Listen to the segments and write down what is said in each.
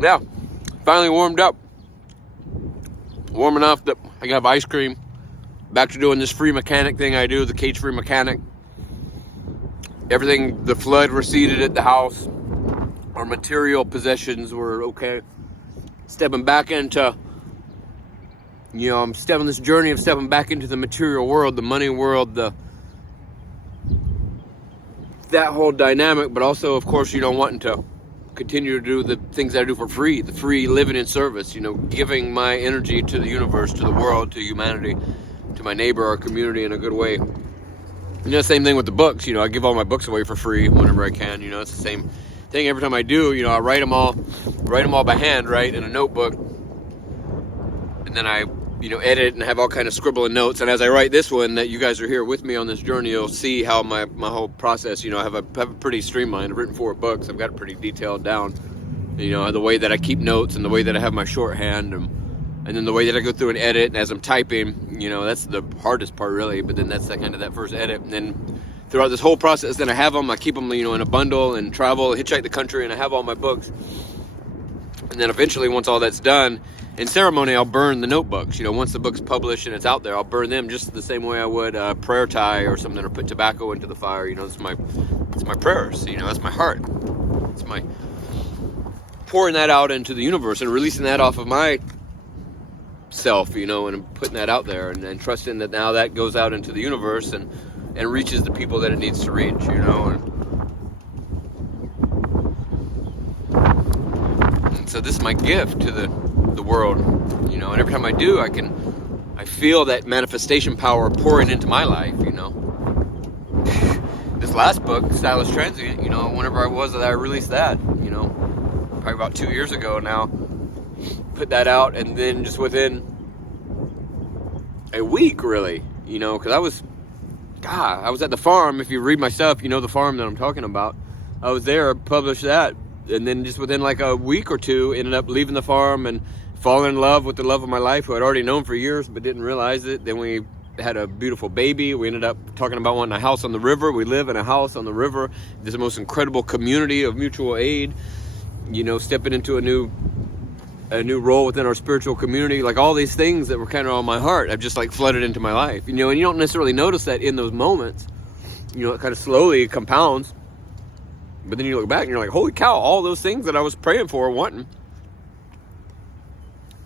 yeah, finally warmed up. Warm enough that I can have ice cream. Back to doing this free mechanic thing I do, the cage-free mechanic. Everything, the flood receded at the house. Our material possessions were okay. Stepping back into, I'm stepping this journey of stepping back into the material world, the money world, that whole dynamic, but also, of course, wanting to continue to do the things that I do for free, the free living in service, giving my energy to the universe, to the world, to humanity, to my neighbor, our community in a good way. Same thing with the books. I give all my books away for free whenever I can. It's the same thing every time I do. I write them all by hand, right, in a notebook, and then I edit and have all kind of scribbling notes. And as I write this one, that you guys are here with me on this journey, you'll see how my whole process, I have a pretty streamlined. I've written 4 books. I've got it pretty detailed down, the way that I keep notes and the way that I have my shorthand, and then the way that I go through and edit. And as I'm typing, that's the hardest part really, but then that's that first edit. And then throughout this whole process, then I have them, I keep them, in a bundle and travel, hitchhike the country, and I have all my books. And then eventually, once all that's done, in ceremony, I'll burn the notebooks. Once the book's published and it's out there, I'll burn them just the same way I would a prayer tie or something, or put tobacco into the fire. It's my prayers. That's my heart. It's my pouring that out into the universe and releasing that off of my self, and putting that out there, and trusting that now that goes out into the universe and reaches the people that it needs to reach. And so this is my gift to the world, and every time I do, I feel that manifestation power pouring into my life. This last book, Stylish Transient, whenever I released that, probably about 2 years ago now, put that out, and then just within a week, really, because I was at the farm. If you read my stuff, the farm that I'm talking about. I was there, published that, and then just within like a week or two, ended up leaving the farm and falling in love with the love of my life, who I'd already known for years but didn't realize it. Then we had a beautiful baby. We ended up talking about wanting a house on the river. We live in a house on the river. There's the most incredible community of mutual aid. Stepping into a new role within our spiritual community. Like all these things that were kind of on my heart have just like flooded into my life. And you don't necessarily notice that in those moments. It kind of slowly compounds. But then you look back and you're like, holy cow, all those things that I was praying for, wanting,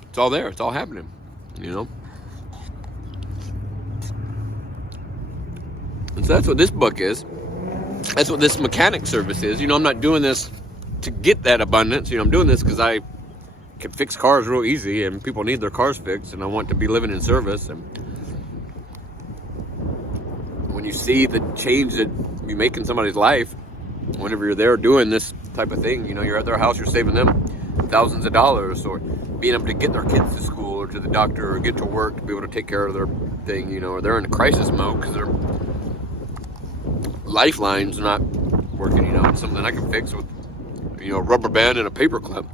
it's all there. It's all happening, And so that's what this book is. That's what this mechanic service is. I'm not doing this to get that abundance. I'm doing this because I can fix cars real easy, and people need their cars fixed, and I want to be living in service. And when you see the change that you make in somebody's life, whenever you're there doing this type of thing, you're at their house, you're saving them thousands of dollars, or being able to get their kids to school or to the doctor or get to work to be able to take care of their thing, or they're in a crisis mode because their lifeline's not working, it's something I can fix with, a rubber band and a paper clip.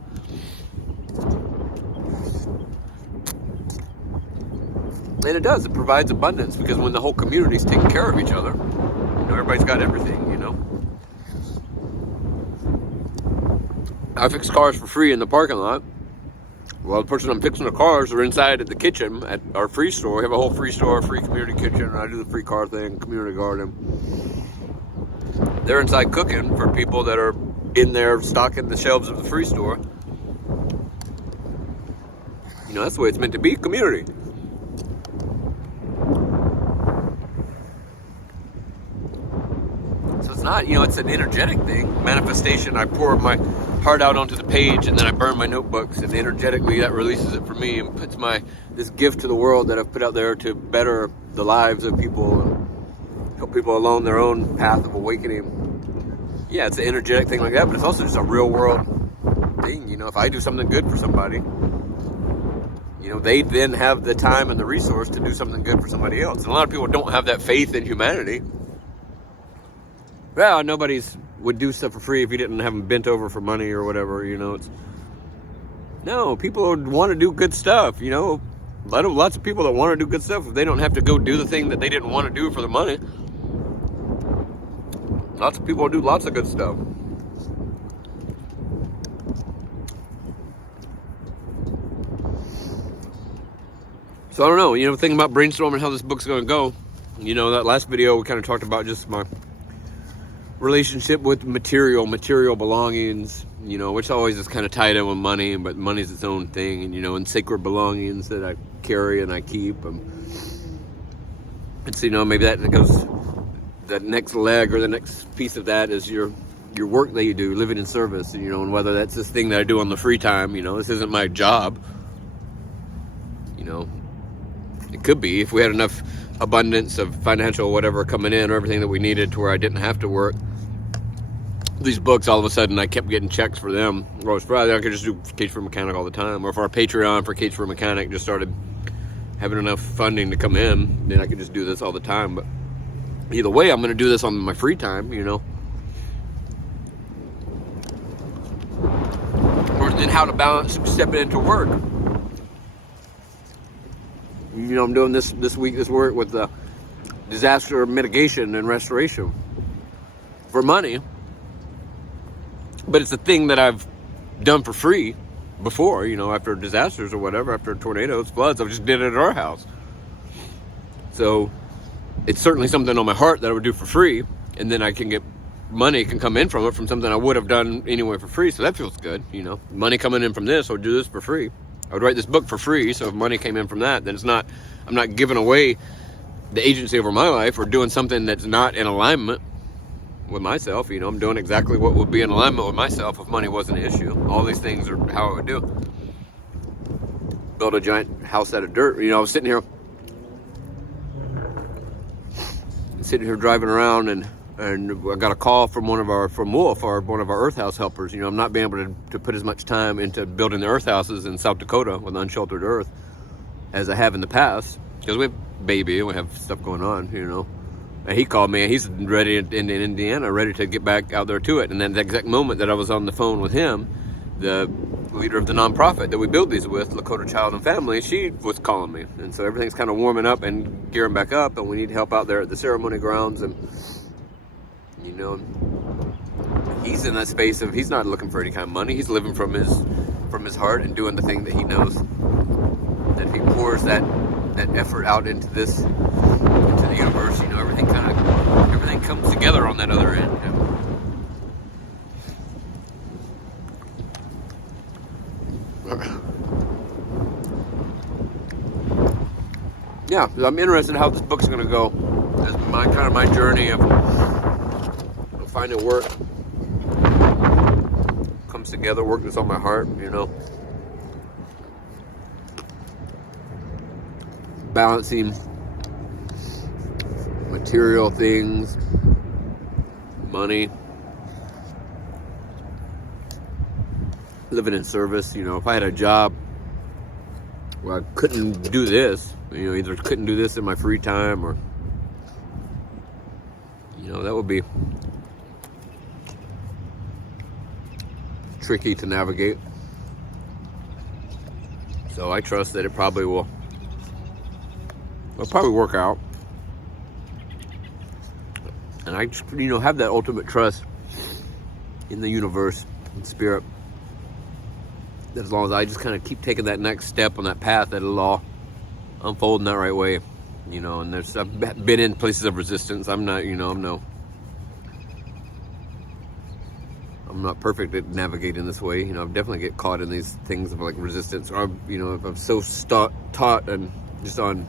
And it does. It provides abundance, because when the whole community's taking care of each other, everybody's got everything, I fix cars for free in the parking lot. Well, the person I'm fixing the cars are inside at the kitchen at our FReE store. We have a whole FReE store, free community kitchen, and I do the free car thing, community garden. They're inside cooking for people that are in there stocking the shelves of the FReE store. That's the way it's meant to be, community. So it's not, it's an energetic thing. Manifestation, I pour my heart out onto the page, and then I burn my notebooks, and energetically that releases it for me and puts this gift to the world that I've put out there to better the lives of people and help people along their own path of awakening. Yeah, it's an energetic thing like that, but it's also just a real world thing. If I do something good for somebody, they then have the time and the resource to do something good for somebody else. And a lot of people don't have that faith in humanity. Well, nobody's would do stuff for free if you didn't have them bent over for money or whatever, No, people would want to do good stuff, Lots of people that want to do good stuff, if they don't have to go do the thing that they didn't want to do for the money. Lots of people do lots of good stuff. So I don't know, thinking about brainstorming how this book's going to go. That last video we kind of talked about just my relationship with material belongings, which always is kind of tied in with money, but money's its own thing, and sacred belongings that I carry and I keep. And so, maybe that goes, that next leg or the next piece of that is your work that you do, living in service, and whether that's this thing that I do on the free time, this isn't my job, it could be if we had enough abundance of financial whatever coming in or everything that we needed to where I didn't have to work. These books, all of a sudden, I kept getting checks for them. Or I could just do Cage for Mechanic all the time. Or if our Patreon for Cage for Mechanic just started having enough funding to come in, then I could just do this all the time. But either way, I'm going to do this on my free time, Or then how to balance stepping into work. I'm doing this work with disaster mitigation and restoration for money. But it's a thing that I've done for free before, after disasters or whatever, after tornadoes, floods. I just did it at our house. So it's certainly something on my heart that I would do for free. And then money can come in from it, from something I would have done anyway for free. So that feels good, Money coming in from this, I would do this for free. I would write this book for free. So if money came in from that, then I'm not giving away the agency over my life or doing something that's not in alignment with myself. I'm doing exactly what would be in alignment with myself if money wasn't an issue. All these things are how I would do. Build a giant house out of dirt. I was sitting here driving around, and I got a call from one of our earth house helpers. I'm not being able to put as much time into building the earth houses in South Dakota with unsheltered earth as I have in the past, because we have baby and we have stuff going on, And he called me, and he's ready in Indiana, ready to get back out there to it. And then the exact moment that I was on the phone with him, the leader of the nonprofit that we build these with, Lakota Child and Family, she was calling me. And so everything's kind of warming up and gearing back up, and we need help out there at the ceremony grounds. And he's in that space of, he's not looking for any kind of money. He's living from his heart and doing the thing that he knows, that he pours that effort out into the universe. Everything comes together on that other end. Yeah, I'm interested in how this book's going to go. As my journey of finding work comes together, work that's on my heart, balancing material things, money, living in service. If I had a job where I couldn't do this, either couldn't do this in my free time, or that would be tricky to navigate. So I trust that it probably will work out. And I just, have that ultimate trust in the universe and spirit, that as long as I just kind of keep taking that next step on that path, that it'll all unfold in that right way. And I've been in places of resistance. I'm not, I'm not perfect at navigating this way. I've definitely get caught in these things of like resistance, or if I'm so taught and just on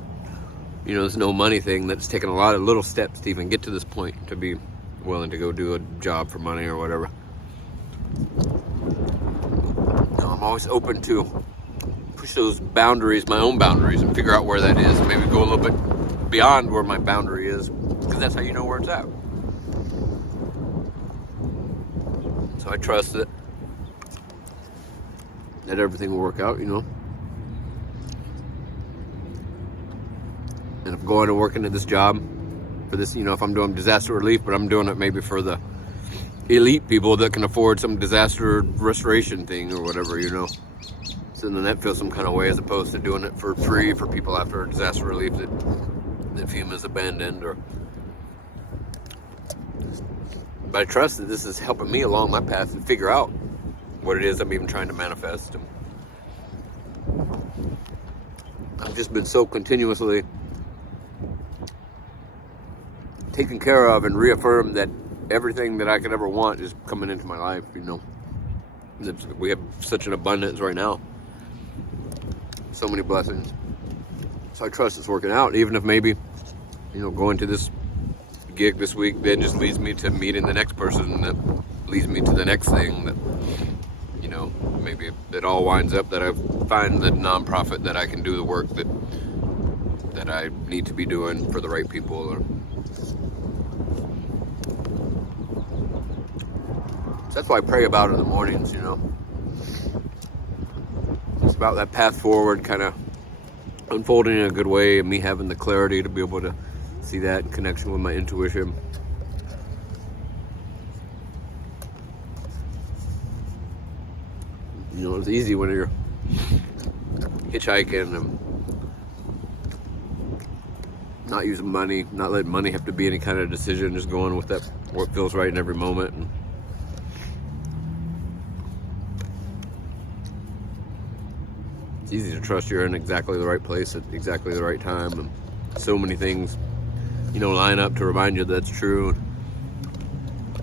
this no money thing, that's taken a lot of little steps to even get to this point, to be willing to go do a job for money or whatever. I'm always open to push those boundaries, my own boundaries, and figure out where that is, and maybe go a little bit beyond where my boundary is, because that's how you know where it's at. So I trust that everything will work out, And if I'm going and working at this job for this, if I'm doing disaster relief, but I'm doing it maybe for the elite people that can afford some disaster restoration thing or whatever, So then that feels some kind of way, as opposed to doing it for free for people after disaster relief that FEMA is abandoned. But I trust that this is helping me along my path to figure out what it is I'm even trying to manifest. I've just been so continuously taken care of and reaffirmed that everything that I could ever want is coming into my life, you know. We have such an abundance right now. So many blessings. So I trust it's working out, even if maybe, you know, going to this gig this week then just leads me to meeting the next person that leads me to the next thing that, you know, maybe it all winds up that I find the nonprofit that I can do the work that I need to be doing for the right people. Or so that's why I pray about it in the mornings, you know. It's about that path forward kind of unfolding in a good way, and me having the clarity to be able to see that in connection with my intuition. You know, it's easy when you're hitchhiking and not using money, not letting money have to be any kind of decision, just going with that, what feels right in every moment. And it's easy to trust you're in exactly the right place at exactly the right time, and so many things, you know, line up to remind you that's true.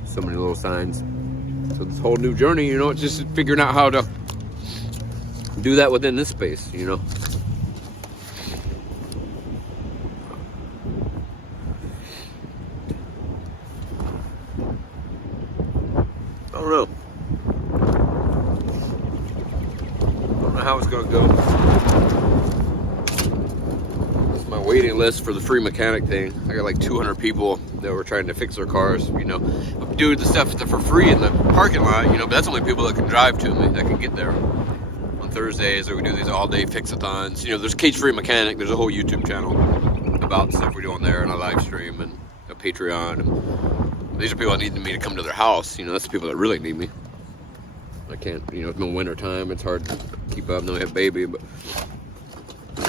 So many little signs. So this whole new journey, you know, it's just figuring out how to do that within this space, you know. I don't know. I don't know how it's gonna go. It's my waiting list for the FReE mechanic thing. I got like 200 people that were trying to fix their cars, you know. Do the stuff for free in the parking lot, you know, but that's only people that can drive to me, that can get there. On Thursdays, we do these all-day fix-a-thons. You know, there's FReE Mechanic. There's a whole YouTube channel about stuff we're doing there, and a live stream, and a Patreon. And these are people that need me to come to their house. You know, that's the people that really need me. I can't, you know, it's no winter time. It's hard to keep up. Then we have baby, but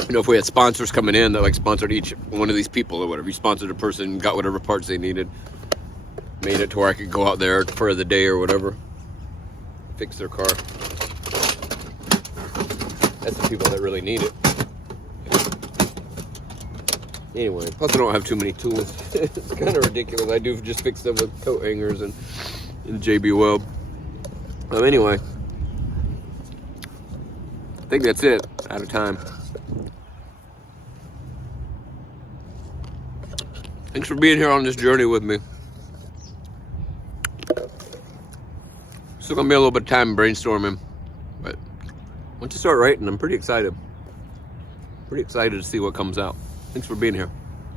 you know, if we had sponsors coming in that like sponsored each one of these people or whatever, you sponsored a person, got whatever parts they needed, made it to where I could go out there for the day or whatever, fix their car. That's the people that really need it. Anyway, plus I don't have too many tools. It's kind of ridiculous. I do just fix them with coat hangers and JB Weld. Anyway, I think that's it. Out of time. Thanks for being here on this journey with me. Still gonna be a little bit of time brainstorming, but once you start writing, I'm pretty excited. Pretty excited to see what comes out. Thanks for being here.